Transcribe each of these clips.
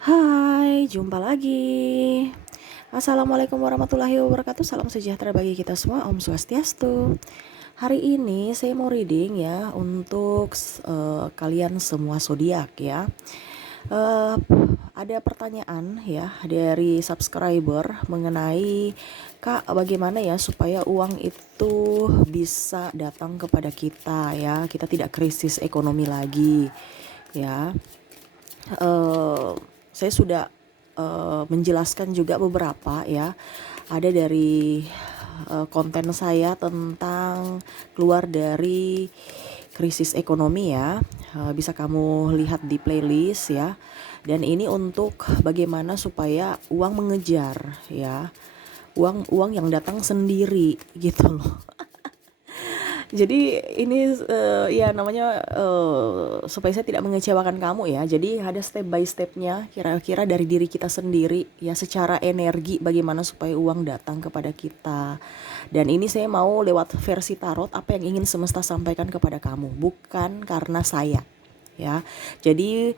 Hai, jumpa lagi. Assalamualaikum warahmatullahi wabarakatuh. Salam sejahtera bagi kita semua. Om Swastiastu. Hari ini saya mau reading ya untuk kalian semua zodiak ya. Eh, ada pertanyaan ya dari subscriber mengenai Kak, bagaimana ya supaya uang itu bisa datang kepada kita ya. Kita tidak krisis ekonomi lagi ya. eh, saya sudah menjelaskan juga beberapa ya. Ada dari konten saya tentang keluar dari krisis ekonomi ya. Bisa kamu lihat di playlist ya. Dan ini untuk bagaimana supaya uang mengejar ya. Uang yang datang sendiri gitu loh. Jadi ini ya namanya supaya saya tidak mengecewakan kamu ya. Jadi ada step by stepnya kira-kira dari diri kita sendiri ya, secara energi bagaimana supaya uang datang kepada kita. Dan ini saya mau lewat versi tarot apa yang ingin semesta sampaikan kepada kamu, bukan karena saya ya. Jadi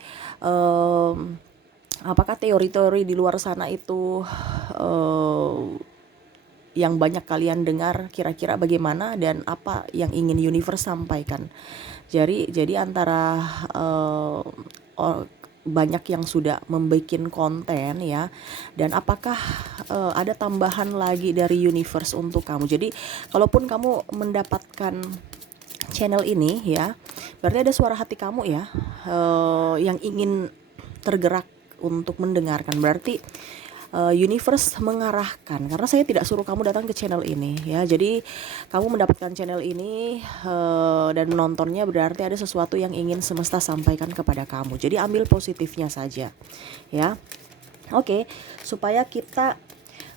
apakah teori-teori di luar sana itu yang banyak kalian dengar kira-kira bagaimana dan apa yang ingin universe sampaikan. Jadi antara banyak yang sudah membuat konten ya, dan apakah ada tambahan lagi dari universe untuk kamu. Jadi kalaupun kamu mendapatkan channel ini ya, berarti ada suara hati kamu ya, yang ingin tergerak untuk mendengarkan. Berarti universe mengarahkan, karena saya tidak suruh kamu datang ke channel ini ya. Jadi kamu mendapatkan channel ini dan menontonnya, berarti ada sesuatu yang ingin semesta sampaikan kepada kamu. Jadi ambil positifnya saja ya. Oke, supaya kita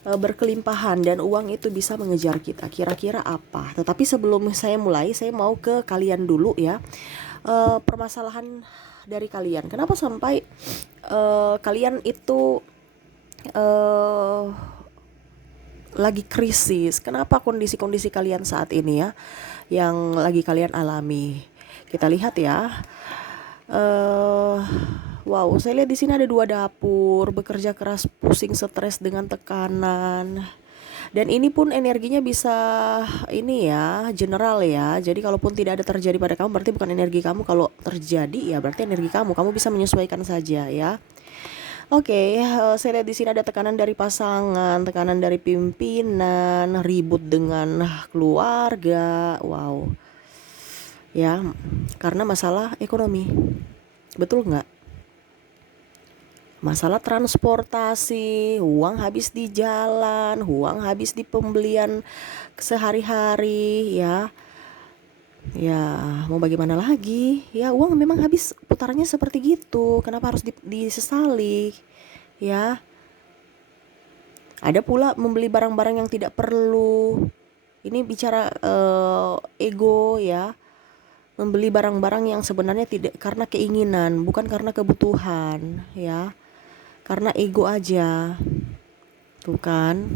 berkelimpahan dan uang itu bisa mengejar kita, kira-kira apa. Tetapi sebelum saya mulai, saya mau ke kalian dulu ya. Permasalahan dari kalian, kenapa sampai kalian itu uh, lagi krisis? Kenapa kondisi-kondisi kalian saat ini ya yang lagi kalian alami? Kita lihat ya. uh, wow, saya lihat di sini ada 2 dapur, bekerja keras, pusing, stres dengan tekanan. Dan ini pun energinya bisa ini ya, general ya. Jadi kalaupun tidak ada terjadi pada kamu, berarti bukan energi kamu. Kalau terjadi ya berarti energi kamu. Kamu bisa menyesuaikan saja ya. Oke, saya lihat di sini ada tekanan dari pasangan, tekanan dari pimpinan, ribut dengan keluarga. Wow, ya, karena masalah ekonomi. Betul nggak? Masalah transportasi, uang habis di jalan, uang habis di pembelian sehari-hari ya. Ya, mau bagaimana lagi? Ya, uang memang habis, putarannya seperti gitu. Kenapa harus disesali? Ya, ada pula membeli barang-barang yang tidak perlu. Ini bicara ego ya. Membeli barang-barang yang sebenarnya tidak karena keinginan, bukan karena kebutuhan ya. Karena ego aja. Tuh kan.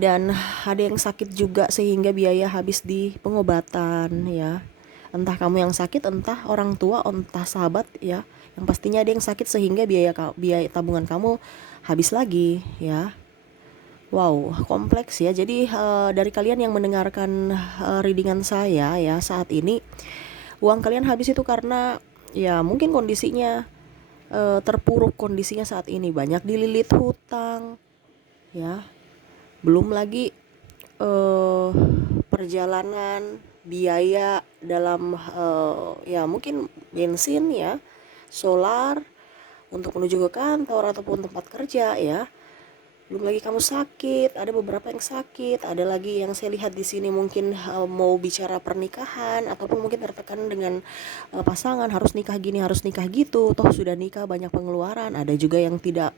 Dan ada yang sakit juga sehingga biaya habis di pengobatan ya. Entah kamu yang sakit, entah orang tua, entah sahabat ya. Yang pastinya ada yang sakit sehingga biaya tabungan kamu habis lagi ya. Wow, kompleks ya. Jadi dari kalian yang mendengarkan readingan saya ya saat ini, uang kalian habis itu karena ya mungkin kondisinya terpuruk, kondisinya saat ini banyak dililit hutang ya. Belum lagi eh, perjalanan, biaya dalam ya mungkin bensin ya, solar untuk menuju ke kantor ataupun tempat kerja ya. Belum lagi kamu sakit, ada beberapa yang sakit, ada lagi yang saya lihat di sini mungkin mau bicara pernikahan ataupun mungkin tertekan dengan pasangan, harus nikah gini, harus nikah gitu, toh sudah nikah banyak pengeluaran. Ada juga yang tidak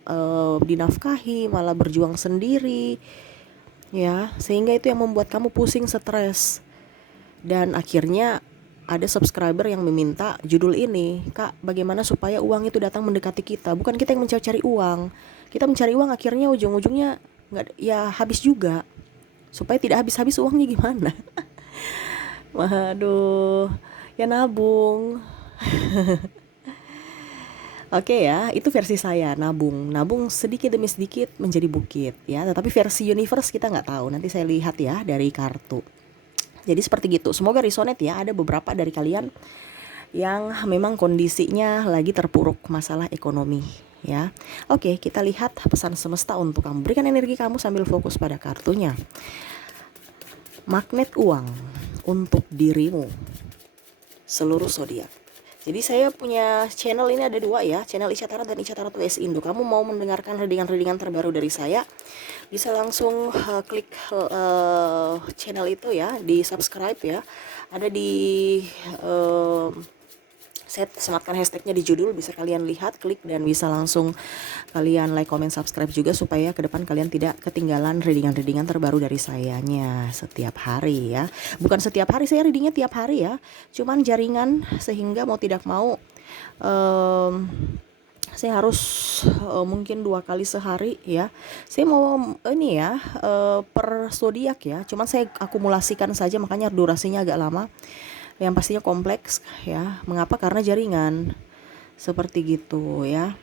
dinafkahi, malah berjuang sendiri ya, sehingga itu yang membuat kamu pusing, stres. Dan akhirnya ada subscriber yang meminta judul ini, Kak, bagaimana supaya uang itu datang mendekati kita. Bukan kita yang mencari uang, kita mencari uang akhirnya ujung-ujungnya nggak ya, habis juga. Supaya tidak habis-habis uangnya gimana? Waduh, ya nabung. Oke ya, itu versi saya, nabung sedikit demi sedikit menjadi bukit ya. Tetapi versi universe kita nggak tahu. Nanti saya lihat ya dari kartu. Jadi seperti gitu. Semoga resonate ya. Ada beberapa dari kalian yang memang kondisinya lagi terpuruk masalah ekonomi ya. Oke, kita lihat pesan semesta untuk kamu. Berikan energi kamu sambil fokus pada kartunya. Magnet uang untuk dirimu. Seluruh zodiak. Jadi saya punya channel ini ada dua ya, channel Ica Tarot dan Ica Tarot WS Indo. Kamu mau mendengarkan readingan-readingan terbaru dari saya, bisa langsung klik channel itu ya, di subscribe ya. Ada di saya sematkan hashtagnya di judul, bisa kalian lihat, klik, dan bisa langsung kalian like, comment, subscribe juga supaya ke depan kalian tidak ketinggalan readingan-readingan terbaru dari sayanya setiap hari ya. Bukan setiap hari, saya readingnya tiap hari ya, cuman jaringan sehingga mau tidak mau saya harus mungkin 2 kali sehari ya. Saya mau ini ya per zodiak ya, cuman saya akumulasikan saja, makanya durasinya agak lama. Yang pastinya kompleks ya. Mengapa? Karena jaringan seperti gitu ya.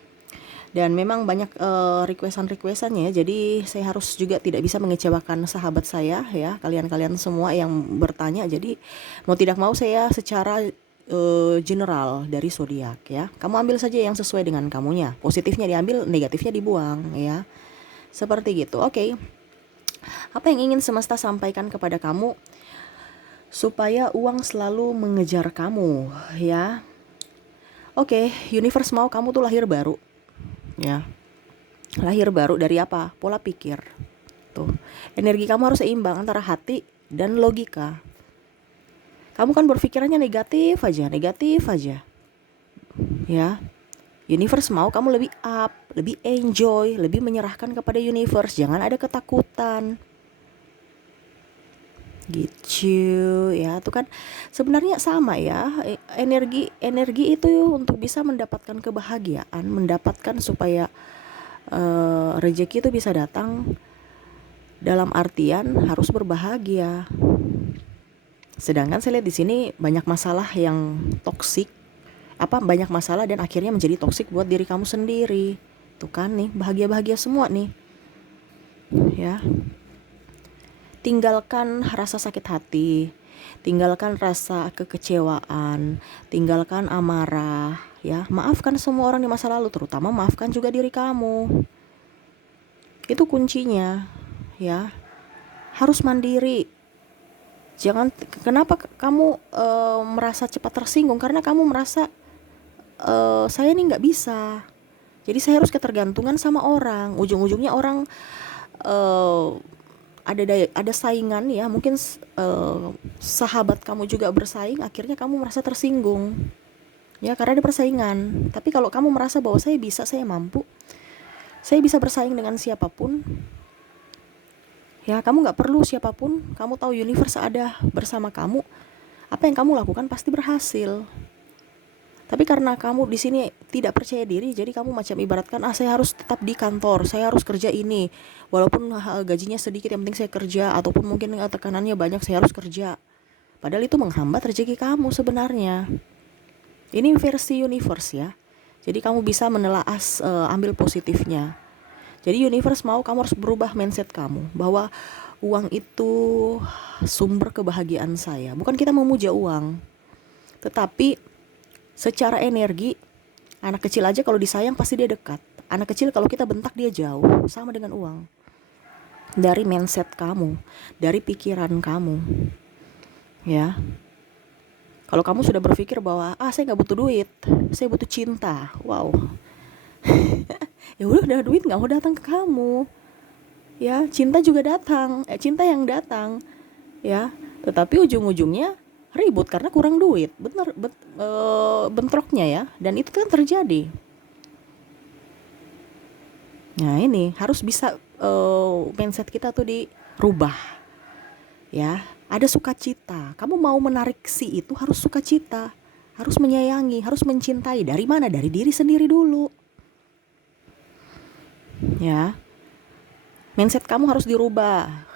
Dan memang banyak requestan-requestannya ya. Jadi saya harus juga tidak bisa mengecewakan sahabat saya ya, kalian-kalian semua yang bertanya. Jadi mau tidak mau saya secara general dari zodiak ya. Kamu ambil saja yang sesuai dengan kamunya. Positifnya diambil, negatifnya dibuang ya. Seperti gitu. Oke. Apa yang ingin semesta sampaikan kepada kamu? Supaya uang selalu mengejar kamu ya. Oke, universe mau kamu tuh lahir baru ya. Lahir baru dari apa? Pola pikir. Tuh. Energi kamu harus seimbang antara hati dan logika. Kamu kan berpikirannya negatif aja. Ya. Universe mau kamu lebih up, lebih enjoy, lebih menyerahkan kepada universe. Jangan ada ketakutan. Gitu ya, tuh kan sebenarnya sama ya, energi itu untuk bisa mendapatkan kebahagiaan, mendapatkan supaya rezeki itu bisa datang, dalam artian harus berbahagia. Sedangkan saya lihat di sini banyak masalah yang toksik, banyak masalah dan akhirnya menjadi toksik buat diri kamu sendiri. Tuh kan nih, bahagia semua nih ya. Tinggalkan rasa sakit hati, tinggalkan rasa kekecewaan, tinggalkan amarah ya. Maafkan semua orang di masa lalu, terutama maafkan juga diri kamu. Itu kuncinya ya. Harus mandiri. Jangan, kenapa kamu merasa cepat tersinggung? Karena kamu merasa saya ini nggak bisa. Jadi saya harus ketergantungan sama orang. Ujung-ujungnya orang ada saingan ya, mungkin sahabat kamu juga bersaing, akhirnya kamu merasa tersinggung ya, karena ada persaingan. Tapi kalau kamu merasa bahwa saya bisa, saya mampu, saya bisa bersaing dengan siapapun ya, kamu gak perlu siapapun, kamu tahu universe ada bersama kamu, apa yang kamu lakukan pasti berhasil. Tapi karena kamu di sini tidak percaya diri, jadi kamu macam ibaratkan, saya harus tetap di kantor, saya harus kerja ini, walaupun gajinya sedikit, yang penting saya kerja, ataupun mungkin tekanannya banyak, saya harus kerja. Padahal itu menghambat rezeki kamu sebenarnya. Ini versi universe ya. Jadi kamu bisa menelaas, ambil positifnya. Jadi universe mau kamu harus berubah mindset kamu, bahwa uang itu sumber kebahagiaan saya. Bukan kita memuja uang, tetapi secara energi, anak kecil aja kalau disayang pasti dia dekat. Anak kecil kalau kita bentak dia jauh, sama dengan uang. Dari mindset kamu, dari pikiran kamu ya. Kalau kamu sudah berpikir bahwa saya gak butuh duit, saya butuh cinta, wow. Ya udah duit gak mau datang ke kamu ya, cinta juga datang, cinta yang datang ya. Tetapi ujung-ujungnya ribut karena kurang duit, bentroknya ya, dan itu kan terjadi. Nah ini harus bisa mindset kita tuh dirubah ya. Ada sukacita, kamu mau menarik si itu harus sukacita, harus menyayangi, harus mencintai. Dari mana? Dari diri sendiri dulu ya. Mindset kamu harus dirubah.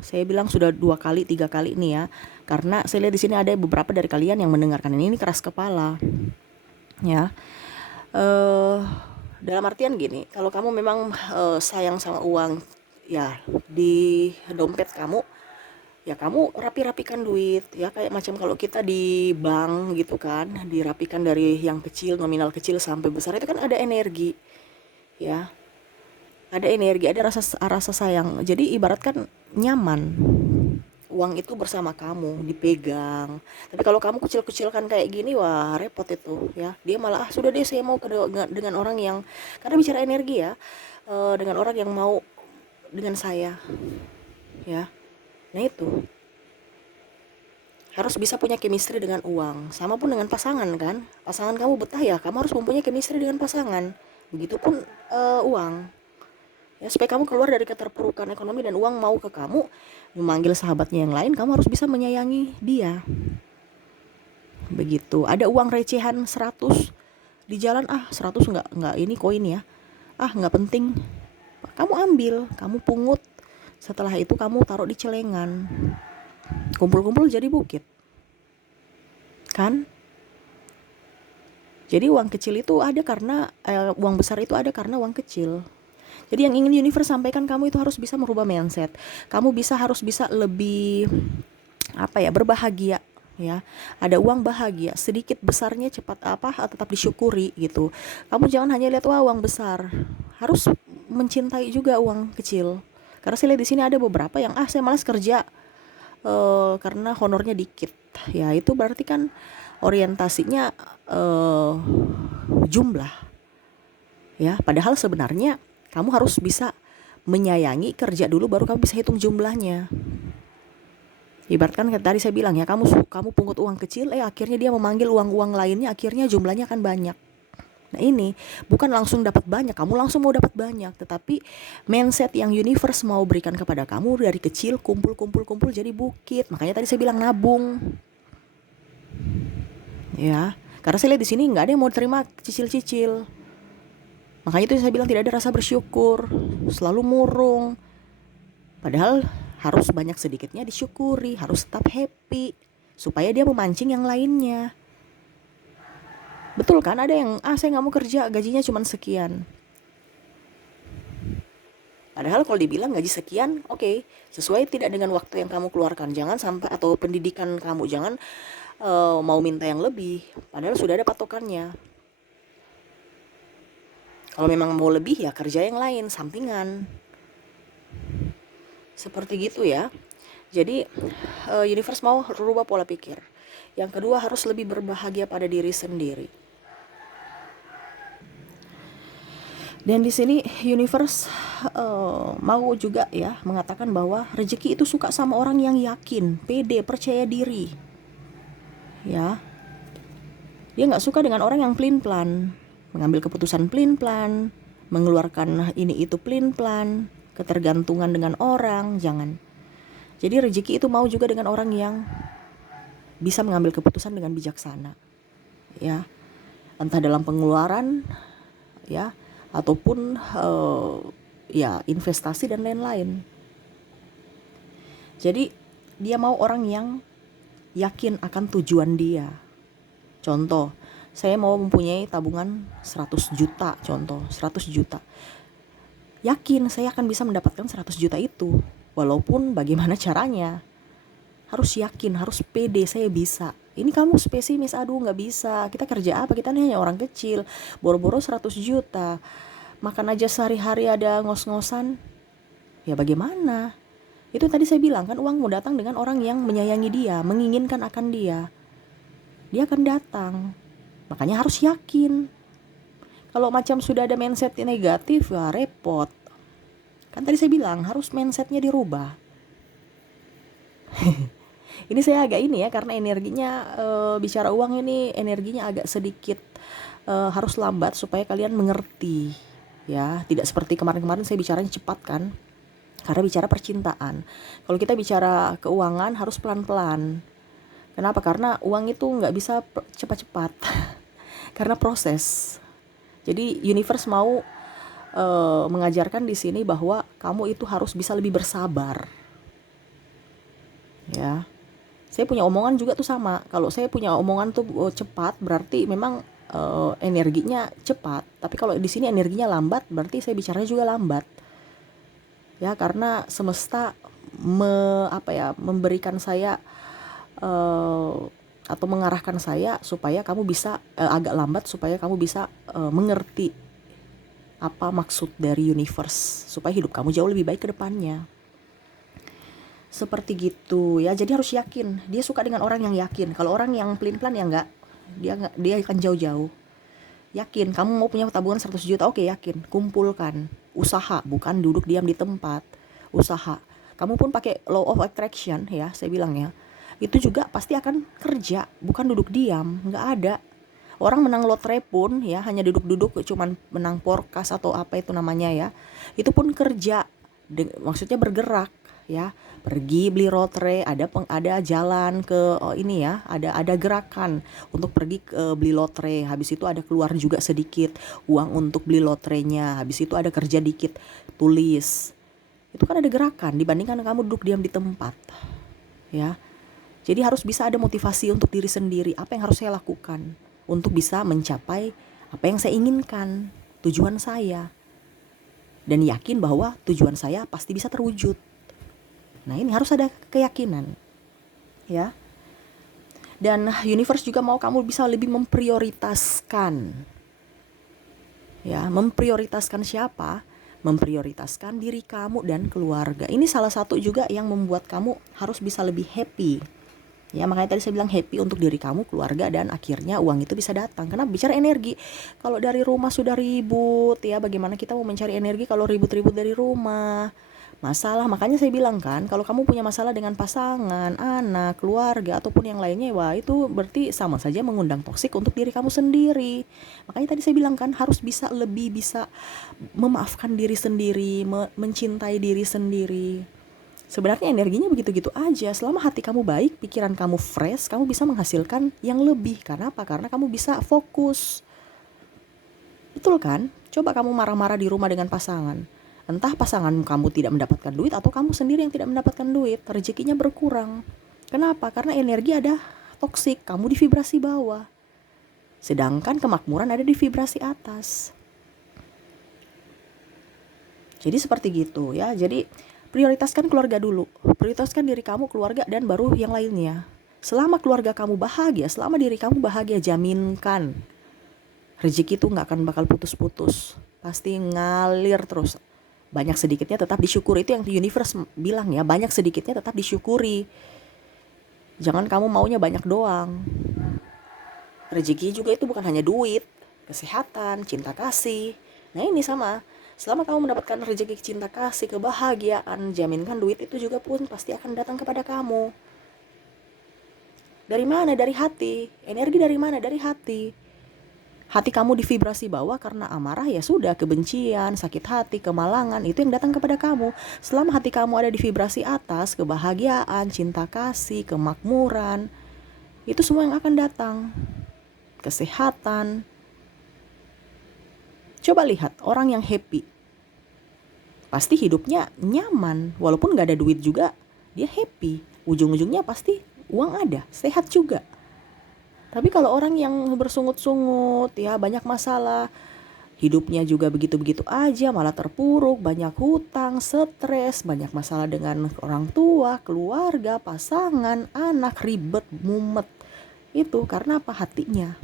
Saya bilang sudah 2 kali 3 kali nih ya, karena saya lihat di sini ada beberapa dari kalian yang mendengarkan ini keras kepala ya. eh dalam artian gini, kalau kamu memang sayang sama uang, ya di dompet kamu, ya kamu rapi-rapikan duit, ya kayak macam kalau kita di bank gitu kan, dirapikan dari yang kecil, nominal kecil sampai besar, itu kan ada energi, ya ada energi, ada rasa rasa sayang. Jadi ibaratkan nyaman, uang itu bersama kamu, dipegang. Tapi kalau kamu kecil-kecilkan kayak gini, wah repot itu ya. Dia malah, ah sudah deh saya mau dengan orang yang, karena bicara energi ya, dengan orang yang mau dengan saya, ya. Nah itu harus bisa punya chemistry dengan uang. Sama pun dengan pasangan kan. Pasangan kamu betah ya, kamu harus mempunyai chemistry dengan pasangan. Begitupun uang. Ya, supaya kamu keluar dari keterpurukan ekonomi dan uang mau ke kamu, memanggil sahabatnya yang lain, kamu harus bisa menyayangi dia. Begitu. Ada uang recehan 100 di jalan, ah 100 nggak ini koin ya. Ah nggak penting. Kamu ambil, kamu pungut. Setelah itu kamu taruh di celengan. Kumpul-kumpul jadi bukit. Kan? Jadi uang kecil itu ada karena uang besar itu ada karena uang kecil. Jadi yang ingin universe sampaikan, kamu itu harus bisa merubah mindset. Kamu harus bisa lebih berbahagia, ya. Ada uang bahagia, sedikit besarnya cepat tetap disyukuri gitu. Kamu jangan hanya lihat wah uang besar. Harus mencintai juga uang kecil. Karena saya lihat di sini ada beberapa yang saya malas kerja karena honornya dikit. Ya itu berarti kan orientasinya jumlah. Ya, padahal sebenarnya kamu harus bisa menyayangi, kerja dulu baru kamu bisa hitung jumlahnya. Ibaratkan tadi saya bilang ya, kamu pungut uang kecil, akhirnya dia memanggil uang-uang lainnya, akhirnya jumlahnya akan banyak. Nah ini bukan langsung dapat banyak, kamu langsung mau dapat banyak, tetapi mindset yang universe mau berikan kepada kamu dari kecil, kumpul jadi bukit. Makanya tadi saya bilang nabung, ya. Karena saya lihat di sini nggak ada yang mau terima cicil-cicil. Makanya itu saya bilang tidak ada rasa bersyukur, selalu murung. Padahal harus banyak sedikitnya disyukuri, harus tetap happy supaya dia memancing yang lainnya. Betul kan? Ada yang saya nggak mau kerja, gajinya cuma sekian. Padahal kalau dibilang gaji sekian, oke, sesuai tidak dengan waktu yang kamu keluarkan. Jangan sampai, atau pendidikan kamu, jangan mau minta yang lebih. Padahal sudah ada patokannya. Kalau memang mau lebih ya kerja yang lain, sampingan. Seperti gitu ya. Jadi universe mau rubah pola pikir. Yang kedua, harus lebih berbahagia pada diri sendiri. Dan di sini universe mau juga ya mengatakan bahwa rezeki itu suka sama orang yang yakin, pede, percaya diri. Ya. Dia nggak suka dengan orang yang pelin-pelan, mengambil keputusan pelin-pelan, mengeluarkan ini itu pelin-pelan, ketergantungan dengan orang, jangan. Jadi rezeki itu mau juga dengan orang yang bisa mengambil keputusan dengan bijaksana. Ya. Entah dalam pengeluaran, ya, ataupun investasi dan lain-lain. Jadi dia mau orang yang yakin akan tujuan dia. Contoh, saya mau mempunyai tabungan 100 juta, contoh 100 juta. Yakin saya akan bisa mendapatkan 100 juta itu, walaupun bagaimana caranya. Harus yakin, harus pede, saya bisa. Ini kamu spesimis, aduh gak bisa, kita kerja apa, kita hanya orang kecil, boro-boro 100 juta, makan aja sehari-hari ada ngos-ngosan, ya bagaimana? Itu tadi saya bilang kan, uang mau datang dengan orang yang menyayangi dia, menginginkan akan dia akan datang. Makanya harus yakin. Kalau macam sudah ada mindset negatif, ya repot. Kan tadi saya bilang harus mindsetnya dirubah. Ini saya agak ini ya, karena energinya bicara uang ini energinya agak sedikit harus lambat supaya kalian mengerti. Ya, tidak seperti kemarin-kemarin saya bicaranya cepat kan. Karena bicara percintaan. Kalau kita bicara keuangan harus pelan-pelan. Kenapa? Karena uang itu nggak bisa cepat-cepat. Karena proses. Jadi universe mau mengajarkan di sini bahwa kamu itu harus bisa lebih bersabar. Ya. Saya punya omongan juga tuh sama. Kalau saya punya omongan tuh cepat, berarti memang energinya cepat, tapi kalau di sini energinya lambat, berarti saya bicaranya juga lambat. Ya, karena semesta memberikan saya eh, atau mengarahkan saya supaya kamu bisa agak lambat supaya kamu bisa mengerti apa maksud dari universe supaya hidup kamu jauh lebih baik ke depannya. Seperti gitu ya. Jadi harus yakin. Dia suka dengan orang yang yakin. Kalau orang yang pelin-pelan ya enggak. Dia akan jauh-jauh. Yakin, kamu mau punya tabungan 100 juta, oke yakin, kumpulkan. Usaha, bukan duduk diam di tempat. Usaha. Kamu pun pakai law of attraction ya, saya bilang ya. Itu juga pasti akan kerja, bukan duduk diam, nggak ada. Orang menang lotre pun ya hanya duduk-duduk cuman menang porkas atau apa itu namanya ya. Itu pun kerja, maksudnya bergerak ya. Pergi beli lotre, ada jalan ke ini ya, ada gerakan untuk pergi ke beli lotre. Habis itu ada keluar juga sedikit uang untuk beli lotrenya. Habis itu ada kerja dikit, tulis. Itu kan ada gerakan dibandingkan kamu duduk diam di tempat. Ya. Jadi harus bisa ada motivasi untuk diri sendiri. Apa yang harus saya lakukan untuk bisa mencapai apa yang saya inginkan, tujuan saya. Dan yakin bahwa tujuan saya pasti bisa terwujud. Nah, ini harus ada keyakinan. Ya. Dan universe juga mau kamu bisa lebih memprioritaskan. Ya, memprioritaskan siapa? Memprioritaskan diri kamu dan keluarga. Ini salah satu juga yang membuat kamu harus bisa lebih happy. Ya, makanya tadi saya bilang happy untuk diri kamu, keluarga, dan akhirnya uang itu bisa datang. Karena bicara energi, kalau dari rumah sudah ribut ya, bagaimana kita mau mencari energi kalau ribut-ribut dari rumah? Masalah, makanya saya bilang kan, kalau kamu punya masalah dengan pasangan, anak, keluarga, ataupun yang lainnya, wah itu berarti sama saja mengundang toksik untuk diri kamu sendiri. Makanya tadi saya bilang kan, harus lebih bisa memaafkan diri sendiri, mencintai diri sendiri. Sebenarnya energinya begitu-gitu aja. Selama hati kamu baik, pikiran kamu fresh, kamu bisa menghasilkan yang lebih. Karena apa? Karena kamu bisa fokus. Betul kan? Coba kamu marah-marah di rumah dengan pasangan. Entah pasangan kamu tidak mendapatkan duit atau kamu sendiri yang tidak mendapatkan duit. Rezekinya berkurang. Kenapa? Karena energi ada toksik. Kamu di vibrasi bawah. Sedangkan kemakmuran ada di vibrasi atas. Jadi seperti gitu ya. Jadi prioritaskan keluarga dulu. Prioritaskan diri kamu, keluarga, dan baru yang lainnya. Selama keluarga kamu bahagia, selama diri kamu bahagia, jaminkan rezeki itu gak akan bakal putus-putus. Pasti ngalir terus. Banyak sedikitnya tetap disyukuri. Itu yang universe bilang ya, banyak sedikitnya tetap disyukuri. Jangan kamu maunya banyak doang. Rezeki juga itu bukan hanya duit, kesehatan, cinta kasih. Nah ini sama. Selama kamu mendapatkan rezeki, cinta kasih, kebahagiaan, jaminkan duit itu juga pun pasti akan datang kepada kamu. Dari mana? Dari hati. Energi dari mana? Dari hati. Hati kamu di vibrasi bawah karena amarah, ya sudah, kebencian, sakit hati, kemalangan, itu yang datang kepada kamu. Selama hati kamu ada di vibrasi atas, kebahagiaan, cinta kasih, kemakmuran, itu semua yang akan datang. Kesehatan. Coba lihat orang yang happy, pasti hidupnya nyaman. Walaupun gak ada duit juga, dia happy. Ujung-ujungnya pasti uang ada, sehat juga. Tapi kalau orang yang bersungut-sungut ya, banyak masalah, hidupnya juga begitu-begitu aja, malah terpuruk, banyak hutang, stres, banyak masalah dengan orang tua, keluarga, pasangan, anak, ribet, mumet. Itu karena apa? Hatinya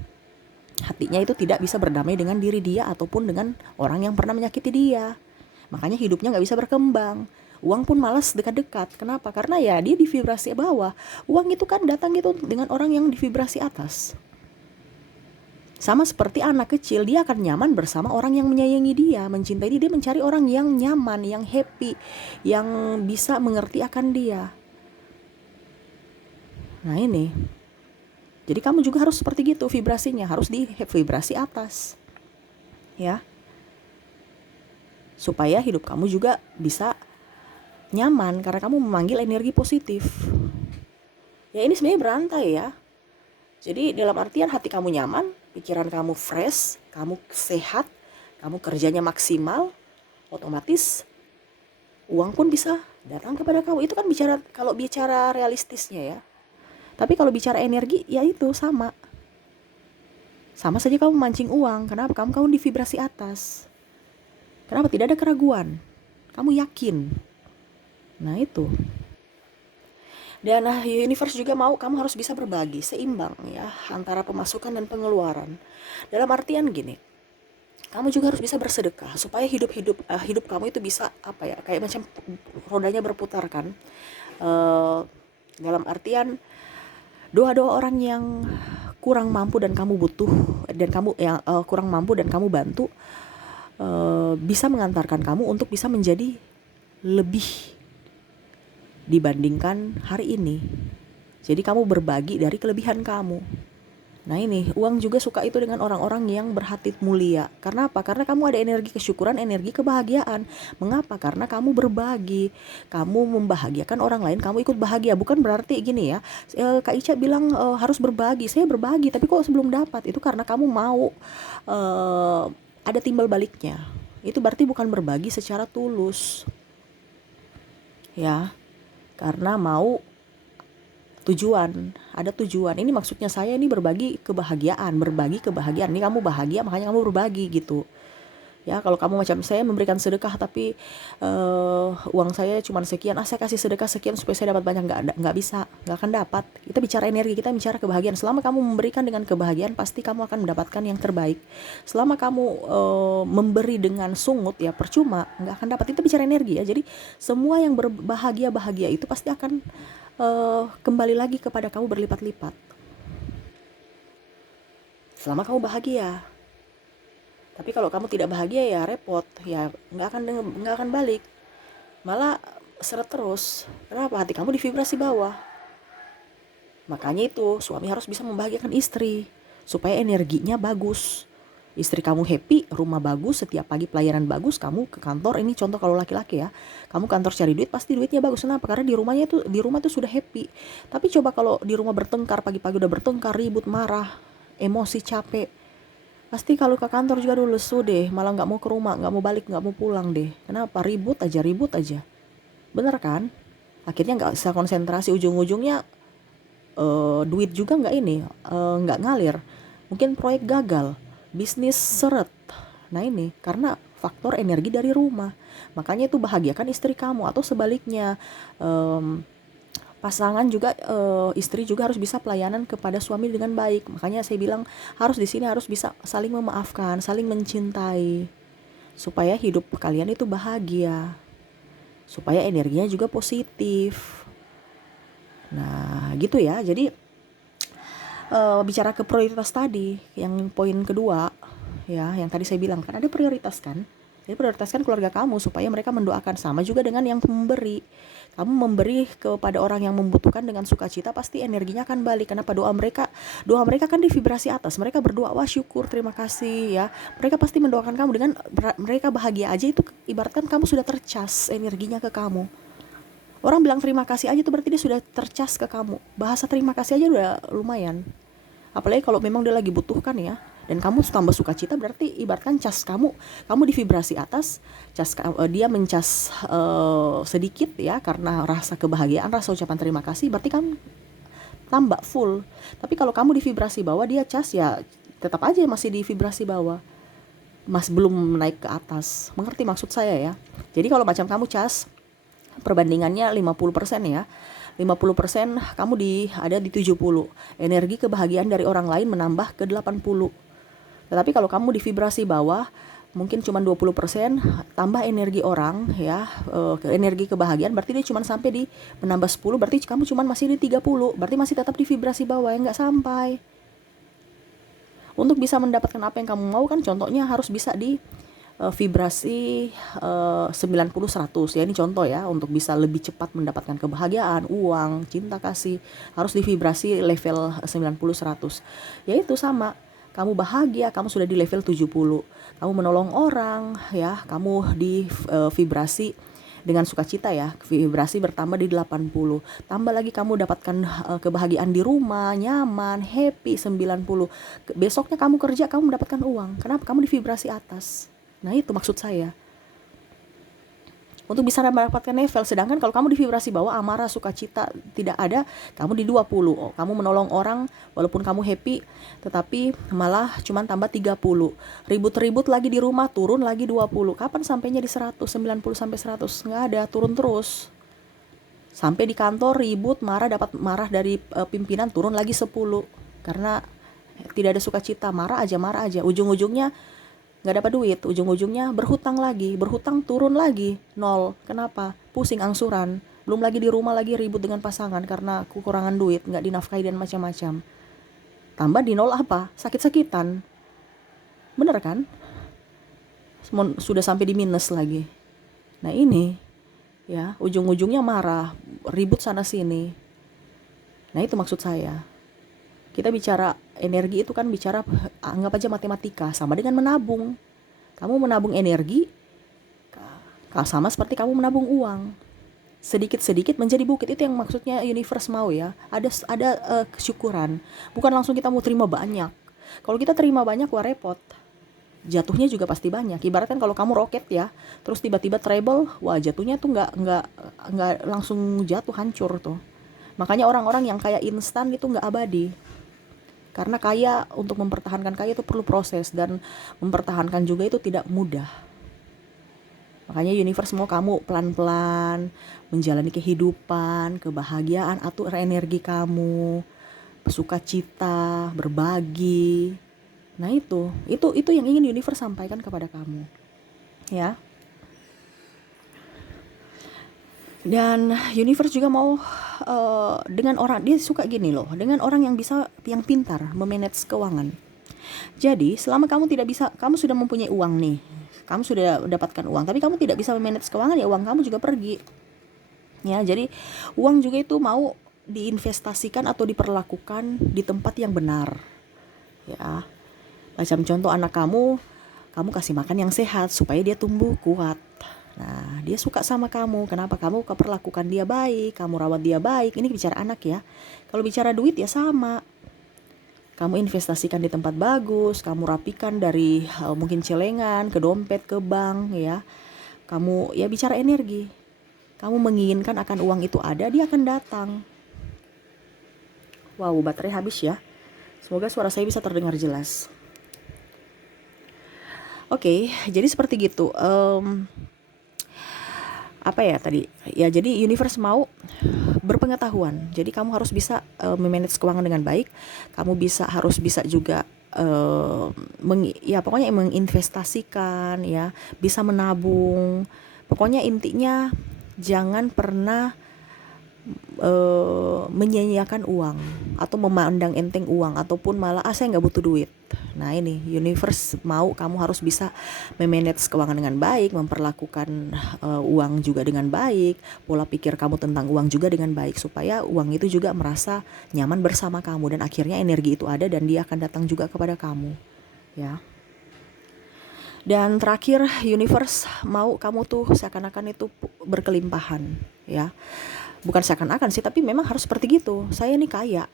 itu tidak bisa berdamai dengan diri dia ataupun dengan orang yang pernah menyakiti dia. Makanya hidupnya gak bisa berkembang. Uang pun malas dekat-dekat. Kenapa? Karena ya dia di vibrasi bawah. Uang itu kan datang gitu dengan orang yang di vibrasi atas. Sama seperti anak kecil, dia akan nyaman bersama orang yang menyayangi dia, mencintai dia, mencari orang yang nyaman, yang happy, yang bisa mengerti akan dia. Nah ini. Jadi kamu juga harus seperti gitu, vibrasinya harus di vibrasi atas. Ya. Supaya hidup kamu juga bisa nyaman karena kamu memanggil energi positif. Ya ini sebenarnya berantai ya. Jadi dalam artian hati kamu nyaman, pikiran kamu fresh, kamu sehat, kamu kerjanya maksimal, otomatis uang pun bisa datang kepada kamu. Itu kan kalau bicara realistisnya ya. Tapi kalau bicara energi ya itu sama. Sama saja kamu mancing uang. Kenapa? Kamu di vibrasi atas. Kenapa? Tidak ada keraguan. Kamu yakin. Nah itu. Dan universe juga mau kamu harus bisa berbagi, seimbang ya, antara pemasukan dan pengeluaran. Dalam artian gini, kamu juga harus bisa bersedekah supaya hidup kamu itu bisa apa ya, kayak macam rodanya berputar kan. Eh, Dalam artian doa-doa orang yang kurang mampu dan kamu butuh, dan kamu yang kurang mampu dan kamu bantu, bisa mengantarkan kamu untuk bisa menjadi lebih dibandingkan hari ini. Jadi kamu berbagi dari kelebihan kamu. Nah ini, uang juga suka itu dengan orang-orang yang berhati mulia. Karena apa? Karena kamu ada energi kesyukuran, energi kebahagiaan. Mengapa? Karena kamu berbagi. Kamu membahagiakan orang lain, kamu ikut bahagia. Bukan berarti gini ya, Kak Ica bilang harus berbagi. Saya berbagi, tapi kok sebelum dapat? Itu karena kamu mau ada timbal baliknya. Itu berarti bukan berbagi secara tulus. Ya, karena mau ada tujuan. Ini maksudnya saya ini berbagi kebahagiaan. Ini kamu bahagia makanya kamu berbagi gitu. Ya, kalau kamu macam saya memberikan sedekah tapi uang saya cuma sekian, saya kasih sedekah sekian supaya saya dapat banyak, nggak bisa, nggak akan dapat. Kita bicara energi, kita bicara kebahagiaan. Selama kamu memberikan dengan kebahagiaan, pasti kamu akan mendapatkan yang terbaik. Selama kamu memberi dengan sungut, ya percuma, nggak akan dapat. Itu bicara energi ya. Jadi semua yang berbahagia itu pasti akan kembali lagi kepada kamu berlipat-lipat. Selama kamu bahagia. Tapi kalau kamu tidak bahagia ya repot, ya nggak akan balik, malah seret terus. Kenapa? Hati kamu di vibrasi bawah. Makanya itu suami harus bisa membahagiakan istri supaya energinya bagus. Istri kamu happy, rumah bagus, setiap pagi pelayanan bagus, kamu ke kantor, ini contoh kalau laki-laki ya, kamu kantor cari duit pasti duitnya bagus. Kenapa? Karena di rumah tuh sudah happy. Tapi coba kalau di rumah bertengkar, pagi-pagi udah bertengkar, ribut, marah, emosi, capek, pasti kalau ke kantor juga dulu lesu deh, malah nggak mau ke rumah, nggak mau balik, nggak mau pulang deh. Kenapa? Ribut aja. Bener kan? Akhirnya nggak bisa konsentrasi, ujung-ujungnya duit juga nggak ngalir. Mungkin proyek gagal, bisnis seret. Nah ini karena faktor energi dari rumah. Makanya itu bahagiakan istri kamu, atau sebaliknya, pasangan juga, istri juga harus bisa pelayanan kepada suami dengan baik. Makanya saya bilang di sini harus bisa saling memaafkan, saling mencintai, supaya hidup kalian itu bahagia, supaya energinya juga positif. Nah gitu ya. Jadi bicara ke prioritas tadi, yang poin kedua ya, yang tadi saya bilang kan ada prioritas kan. Jadi prioritaskan keluarga kamu supaya mereka mendoakan. Sama juga dengan yang memberi. Kamu memberi kepada orang yang membutuhkan dengan sukacita, pasti energinya akan balik. Kenapa? Doa mereka kan di vibrasi atas. Mereka berdoa, wah syukur, terima kasih ya. Mereka pasti mendoakan kamu dengan mereka bahagia aja, itu ibaratkan kamu sudah tercas energinya ke kamu. Orang bilang terima kasih aja itu berarti dia sudah tercas ke kamu. Bahasa terima kasih aja udah lumayan. Apalagi kalau memang dia lagi butuhkan ya, dan kamu tambah sukacita, berarti ibaratkan cas kamu di vibrasi atas, dia mencas sedikit ya, karena rasa kebahagiaan, rasa ucapan terima kasih, berarti kamu tambah full. Tapi kalau kamu di vibrasi bawah, dia cas ya tetap aja masih di vibrasi bawah, belum naik ke atas. Mengerti maksud saya ya? Jadi kalau macam kamu cas, perbandingannya 50% ya. 50% kamu ada di 70. Energi kebahagiaan dari orang lain menambah ke 80. Tetapi kalau kamu di vibrasi bawah, mungkin cuma 20%, tambah energi orang ya, energi kebahagiaan, berarti dia cuma sampai di menambah 10, berarti kamu cuma masih di 30. Berarti masih tetap di vibrasi bawah, yang nggak sampai. Untuk bisa mendapatkan apa yang kamu mau kan, contohnya harus bisa di vibrasi 90-100 ya, ini contoh ya. Untuk bisa lebih cepat mendapatkan kebahagiaan, uang, cinta kasih, harus di vibrasi level 90-100. Ya itu sama, kamu bahagia, kamu sudah di level 70. Kamu menolong orang ya, kamu di vibrasi dengan sukacita ya, vibrasi bertambah di 80. Tambah lagi kamu dapatkan kebahagiaan di rumah, nyaman, happy 90. Besoknya kamu kerja, kamu mendapatkan uang. Kenapa? Kamu di vibrasi atas. Nah itu maksud saya. untuk bisa mendapatkan level. Sedangkan kalau kamu di vibrasi bawah, amarah, sukacita tidak ada, kamu di 20. Oh, kamu menolong orang walaupun kamu happy, tetapi malah cuma tambah 30. Ribut-ribut lagi di rumah, turun lagi 20. Kapan sampainya di 100, 90 sampai 100? Nggak ada, turun terus. Sampai di kantor ribut, marah, dapat marah dari pimpinan, turun lagi 10. Karena tidak ada sukacita, marah aja. Ujung-ujungnya nggak dapat duit, ujung-ujungnya berhutang lagi, berhutang turun lagi 0. Kenapa? Pusing angsuran, belum lagi di rumah lagi ribut dengan pasangan karena kekurangan duit, nggak dinafkahi dan macam-macam. Tambah di 0 apa? Sakit-sakitan, bener kan? Sudah sampai di minus lagi. Nah ini ya, ujung-ujungnya marah, ribut sana sini. Nah itu maksud saya, kita bicara energi itu kan bicara, anggap aja matematika, sama dengan menabung. Kamu menabung energi, sama seperti kamu menabung uang. Sedikit-sedikit menjadi bukit, itu yang maksudnya universe mau ya. Ada kesyukuran, bukan langsung kita mau terima banyak. Kalau kita terima banyak, wah repot. Jatuhnya juga pasti banyak. Ibaratkan kalau kamu roket ya, terus tiba-tiba treble, wah jatuhnya tuh nggak langsung jatuh, hancur tuh. Makanya orang-orang yang kayak instan itu nggak abadi. Karena kaya, untuk mempertahankan kaya itu perlu proses, dan mempertahankan juga itu tidak mudah. Makanya universe mau kamu pelan-pelan menjalani kehidupan, kebahagiaan, atur energi kamu, sukacita, berbagi. Nah itu yang ingin universe sampaikan kepada kamu, ya. Dan universe juga mau dengan orang, dia suka gini loh, dengan orang yang pintar memanage keuangan. Jadi selama kamu tidak bisa, kamu sudah mempunyai uang nih, kamu sudah dapatkan uang, tapi kamu tidak bisa memanage keuangan, ya uang kamu juga pergi. Ya, jadi uang juga itu mau diinvestasikan atau diperlakukan di tempat yang benar. Ya, macam contoh anak kamu kasih makan yang sehat supaya dia tumbuh kuat. Nah, dia suka sama kamu. Kenapa? Kamu perlakukan dia baik, kamu rawat dia baik. Ini bicara anak ya. Kalau bicara duit ya sama. Kamu investasikan di tempat bagus, kamu rapikan dari mungkin celengan, ke dompet, ke bank ya. Kamu ya bicara energi. Kamu menginginkan akan uang itu ada, dia akan datang. Wow, baterai habis ya. Semoga suara saya bisa terdengar jelas. Oke, jadi seperti gitu. Apa ya tadi? Ya jadi universe mau berpengetahuan. Jadi kamu harus bisa memanage keuangan dengan baik. Kamu harus bisa juga ya pokoknya menginvestasikan ya, bisa menabung. Pokoknya intinya jangan pernah menyia-nyiakan uang atau memandang enteng uang, ataupun malah saya nggak butuh duit. Nah ini universe mau kamu harus bisa memanage keuangan dengan baik, memperlakukan uang juga dengan baik, pola pikir kamu tentang uang juga dengan baik, supaya uang itu juga merasa nyaman bersama kamu, dan akhirnya energi itu ada dan dia akan datang juga kepada kamu ya. Dan terakhir, universe mau kamu tuh seakan-akan itu berkelimpahan ya. Bukan seakan-akan sih, tapi memang harus seperti gitu. Saya ini kaya,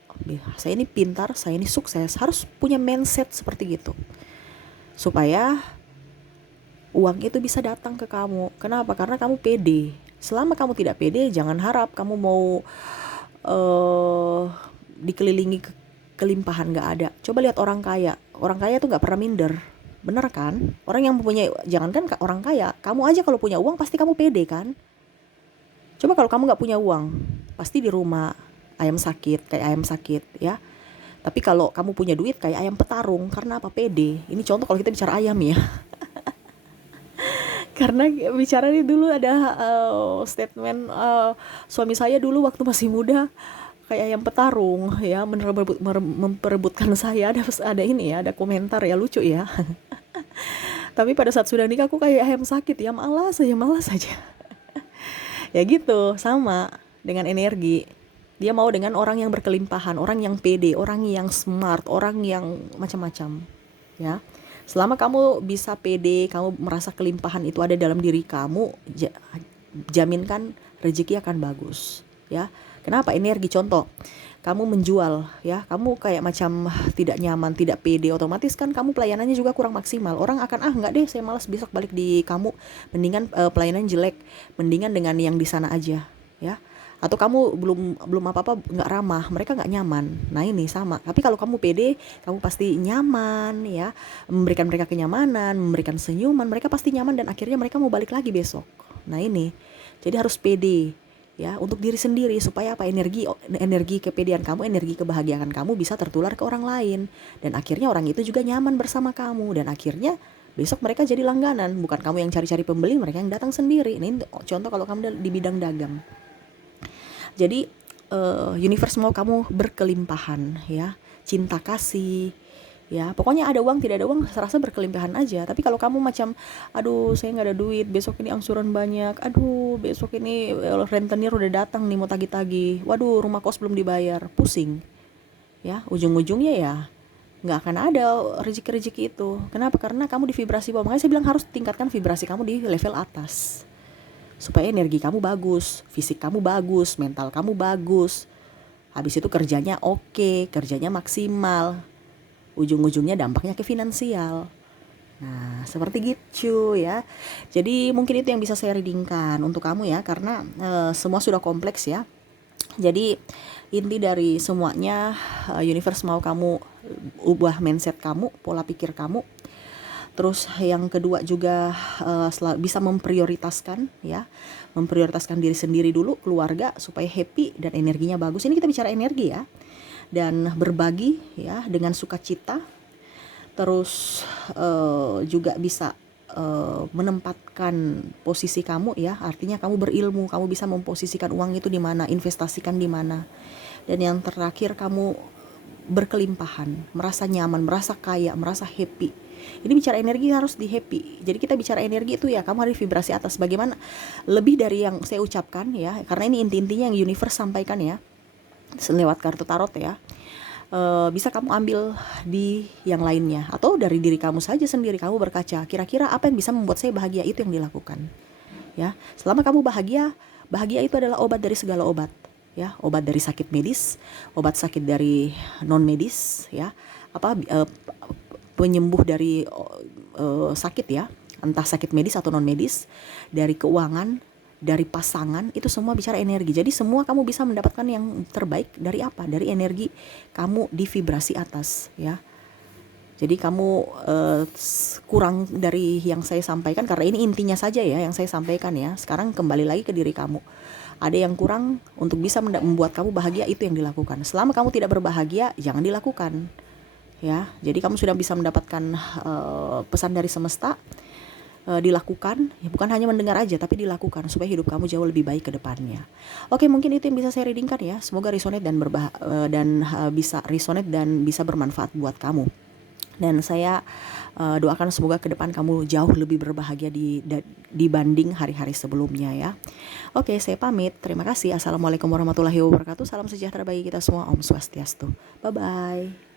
saya ini pintar, saya ini sukses. Harus punya mindset seperti gitu, supaya uang itu bisa datang ke kamu. Kenapa? Karena kamu pede. Selama kamu tidak pede, jangan harap kamu mau dikelilingi kelimpahan, gak ada. Coba lihat orang kaya. Orang kaya tuh gak pernah minder. Bener kan? Orang yang mempunyai, jangankan orang kaya, kamu aja kalau punya uang pasti kamu pede kan? Coba kalau kamu gak punya uang, pasti di rumah kayak ayam sakit ya. Tapi kalau kamu punya duit kayak ayam petarung. Karena apa? Pede. Ini contoh kalau kita bicara ayam ya. Karena bicara nih, dulu ada statement suami saya dulu waktu masih muda, kayak ayam petarung ya, memperebutkan saya. Ada ini ya, ada komentar ya, lucu ya. Tapi pada saat sudah nikah aku kayak ayam sakit ya, malas aja. Ya gitu, sama dengan energi. Dia mau dengan orang yang berkelimpahan, orang yang pede, orang yang smart, orang yang macam-macam ya. Selama kamu bisa pede, kamu merasa kelimpahan itu ada dalam diri kamu, jaminkan rezeki akan bagus ya. Kenapa? Energi. Contoh, kamu menjual ya, kamu kayak macam tidak nyaman, tidak pede, otomatis kan kamu pelayanannya juga kurang maksimal. Orang akan nggak deh, saya malas besok balik di kamu, mendingan pelayanan jelek, mendingan dengan yang di sana aja ya. Atau kamu belum belum apa-apa, nggak ramah, mereka nggak nyaman. Nah ini sama, tapi kalau kamu pede, kamu pasti nyaman ya, memberikan mereka kenyamanan, memberikan senyuman, mereka pasti nyaman dan akhirnya mereka mau balik lagi besok. Nah ini, jadi harus pede ya untuk diri sendiri, supaya apa, energi kepedean kamu, energi kebahagiaan kamu bisa tertular ke orang lain, dan akhirnya orang itu juga nyaman bersama kamu, dan akhirnya besok mereka jadi langganan, bukan kamu yang cari-cari pembeli, mereka yang datang sendiri. Ini contoh kalau kamu di bidang dagang. Jadi universe mau kamu berkelimpahan ya, cinta kasih ya, pokoknya ada uang tidak ada uang serasa berkelimpahan aja. Tapi kalau kamu macam, aduh saya nggak ada duit, besok ini angsuran banyak, aduh besok ini rentenir udah datang nih mau tagih-tagih, waduh rumah kos belum dibayar, pusing ya, ujung-ujungnya ya nggak akan ada rezeki-rezeki itu. Kenapa? Karena kamu di vibrasi bawah. Makanya saya bilang harus tingkatkan vibrasi kamu di level atas, supaya energi kamu bagus, fisik kamu bagus, mental kamu bagus. Habis itu kerjanya oke, kerjanya maksimal. Ujung-ujungnya dampaknya ke finansial. Nah, seperti gitu ya. Jadi mungkin itu yang bisa saya readingkan untuk kamu ya, karena semua sudah kompleks ya. Jadi inti dari semuanya, universe mau kamu ubah mindset kamu, pola pikir kamu. Terus yang kedua juga bisa memprioritaskan ya, memprioritaskan diri sendiri dulu, keluarga, supaya happy dan energinya bagus. Ini kita bicara energi ya. Dan berbagi ya dengan sukacita. Terus juga bisa menempatkan posisi kamu ya, artinya kamu berilmu, kamu bisa memposisikan uang itu di mana, investasikan di mana. Dan yang terakhir, kamu berkelimpahan, merasa nyaman, merasa kaya, merasa happy. Ini bicara energi harus di happy. Jadi kita bicara energi itu ya, kamu harus vibrasi atas. Bagaimana lebih dari yang saya ucapkan ya, karena ini inti-intinya yang universe sampaikan ya lewat kartu tarot ya. Bisa kamu ambil di yang lainnya, atau dari diri kamu saja sendiri, kamu berkaca, kira-kira apa yang bisa membuat saya bahagia, itu yang dilakukan ya. Selama kamu bahagia, bahagia itu adalah obat dari segala obat ya, obat dari sakit medis, obat sakit dari non medis ya, penyembuh dari sakit ya, entah sakit medis atau non medis, dari keuangan, dari pasangan, itu semua bicara energi. Jadi semua kamu bisa mendapatkan yang terbaik dari apa? Dari energi kamu di vibrasi atas ya. Jadi kamu kurang dari yang saya sampaikan, karena ini intinya saja ya yang saya sampaikan ya. Sekarang kembali lagi ke diri kamu. Ada yang kurang untuk bisa membuat kamu bahagia, itu yang dilakukan. Selama kamu tidak berbahagia, jangan dilakukan ya. Jadi kamu sudah bisa mendapatkan pesan dari semesta, dilakukan ya, bukan hanya mendengar aja tapi dilakukan, supaya hidup kamu jauh lebih baik ke depannya. Oke, mungkin itu yang bisa saya readingkan ya. Semoga resonate dan bisa resonate dan bisa bermanfaat buat kamu. Dan saya doakan semoga ke depan kamu jauh lebih berbahagia dibanding hari-hari sebelumnya ya. Oke, saya pamit. Terima kasih. Assalamualaikum warahmatullahi wabarakatuh. Salam sejahtera bagi kita semua. Om Swastiastu. Bye bye.